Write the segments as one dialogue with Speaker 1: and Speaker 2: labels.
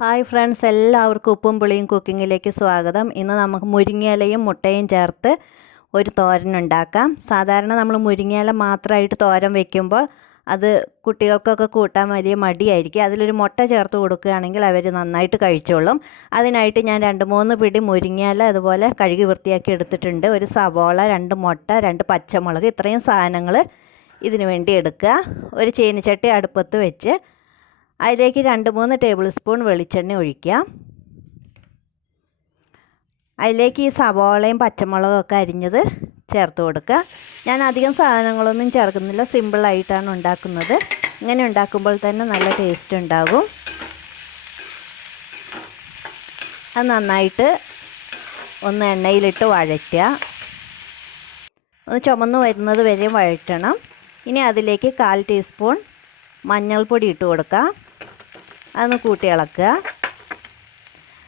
Speaker 1: Hi friends എല്ലാവർക്കും ഉപ്പും പുളിയും കുക്കിങ്ങിലേക്ക് സ്വാഗതം. ഇന്ന് നമുക്ക് മുരിങ്ങയിലയും മുട്ടയും ചേർത്ത് ഒരു തോരൻ ഉണ്ടാക്കാം. സാധാരണ നമ്മൾ മുരിങ്ങയില മാത്രമായിട്ട് തോരൻ വെക്കുമ്പോൾ അത് കുട്ടികൾക്കൊക്കെ കൂട്ടാൻ വലിയ മടിയായിരിക്കും. അതിലൊരു മുട്ട ചേർത്ത് കൊടുക്കുകയാണെങ്കിൽ അവർ നന്നായിട്ട് കഴിച്ചോളും. അതിനായിട്ട് ഞാൻ രണ്ട് മൂന്ന് പിടി മുരിങ്ങയില അതുപോലെ കഴുകി വൃത്തിയാക്കി എടുത്തിട്ടുണ്ട്. ഒരു സവോള രണ്ട് മുട്ട രണ്ട് പച്ചമുളക് ഇത്രയും സാധനങ്ങൾ ഇതിനു വേണ്ടി എടുക്കുക. ഒരു ചീനിച്ചട്ടി അടുപ്പത്ത് വെച്ച് അതിലേക്ക് രണ്ട് മൂന്ന് ടേബിൾ സ്പൂൺ വെളിച്ചെണ്ണ ഒഴിക്കുക. അതിലേക്ക് ഈ സവോളയും പച്ചമുളകും ഒക്കെ അരിഞ്ഞത് ചേർത്ത് കൊടുക്കുക. ഞാൻ അധികം സാധനങ്ങളൊന്നും ചേർക്കുന്നില്ല സിമ്പിളായിട്ടാണ് ഉണ്ടാക്കുന്നത്. ഇങ്ങനെ ഉണ്ടാക്കുമ്പോൾ തന്നെ നല്ല ടേസ്റ്റ് ഉണ്ടാകും. അത് നന്നായിട്ട് ഒന്ന് എണ്ണയിലിട്ട് വഴറ്റുക. ഒന്ന് ചുമന്ന് വരുന്നത് വരെ വഴറ്റണം. ഇനി അതിലേക്ക് കാൽ ടീസ്പൂൺ മഞ്ഞൾപ്പൊടി ഇട്ട് കൊടുക്കാം അതൊന്ന് കൂട്ടി ഇളക്കുക.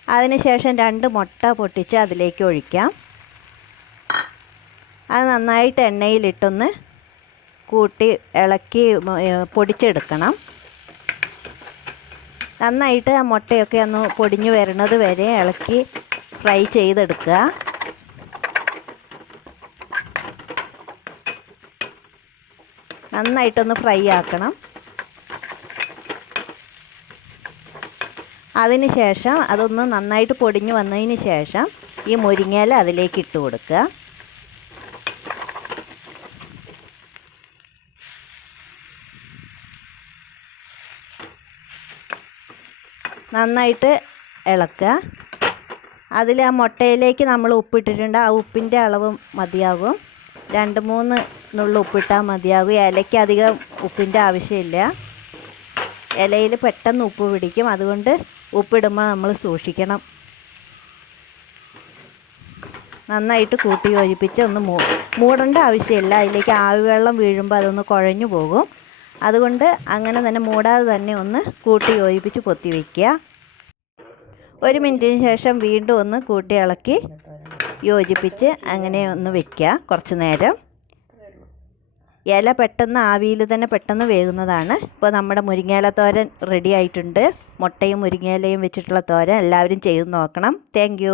Speaker 1: അതിനുശേഷം രണ്ട് മുട്ട പൊട്ടിച്ച് അതിലേക്ക് ഒഴിക്കാം. അത് നന്നായിട്ട് എണ്ണയിലിട്ടൊന്ന് കൂട്ടി ഇളക്കി പൊടിച്ചെടുക്കണം. നന്നായിട്ട് ആ മുട്ടയൊക്കെ ഒന്ന് പൊടിഞ്ഞു വരുന്നത് വരെ ഇളക്കി ഫ്രൈ ചെയ്തെടുക്കുക. നന്നായിട്ടൊന്ന് ഫ്രൈ ആക്കണം. അതിന് ശേഷം അതൊന്ന് നന്നായിട്ട് പൊടിഞ്ഞു വന്നതിന് ശേഷം ഈ മുരിങ്ങയില അതിലേക്ക് ഇട്ട് കൊടുക്കുക. നന്നായിട്ട് ഇളക്കുക. അതിൽ ആ മുട്ടയിലേക്ക് നമ്മൾ ഉപ്പിട്ടിട്ടുണ്ട്. ആ ഉപ്പിന്റെ അളവ് മതിയാകും രണ്ട് മൂന്ന് നുള്ള ഉപ്പിട്ടാൽ മതിയാകും ഇലയ്ക്ക് അധികം ഉപ്പിന്റെ ആവശ്യമില്ല. ഇലയിൽ പെട്ടെന്ന് ഉപ്പ് പിടിക്കും. അതുകൊണ്ട് ഉപ്പിടുമ്പോൾ നമ്മൾ സൂക്ഷിക്കണം. നന്നായിട്ട് കൂട്ടി യോജിപ്പിച്ച് ഒന്ന് മൂ മൂടേണ്ട ആവശ്യമില്ല. അതിലേക്ക് ആവിവെള്ളം വീഴുമ്പോൾ അതൊന്ന് കുഴഞ്ഞു പോകും. അതുകൊണ്ട് അങ്ങനെ തന്നെ മൂടാതെ തന്നെ ഒന്ന് കൂട്ടി യോജിപ്പിച്ച് പൊത്തി വയ്ക്കുക ഒരു മിനിറ്റിന് ശേഷം വീണ്ടും ഒന്ന് കൂട്ടി ഇളക്കി യോജിപ്പിച്ച് അങ്ങനെ ഒന്ന് വയ്ക്കുക കുറച്ച് നേരം. ഇല പെട്ടെന്ന് ആവിയിൽ തന്നെ പെട്ടെന്ന് വേകുന്നതാണ്. ഇപ്പോൾ നമ്മുടെ മുരിങ്ങയില തോരൻ റെഡി ആയിട്ടുണ്ട്. മുട്ടയും മുരിങ്ങയിലയും വെച്ചിട്ടുള്ള തോരൻ എല്ലാവരും ചെയ്ത് നോക്കണം. താങ്ക്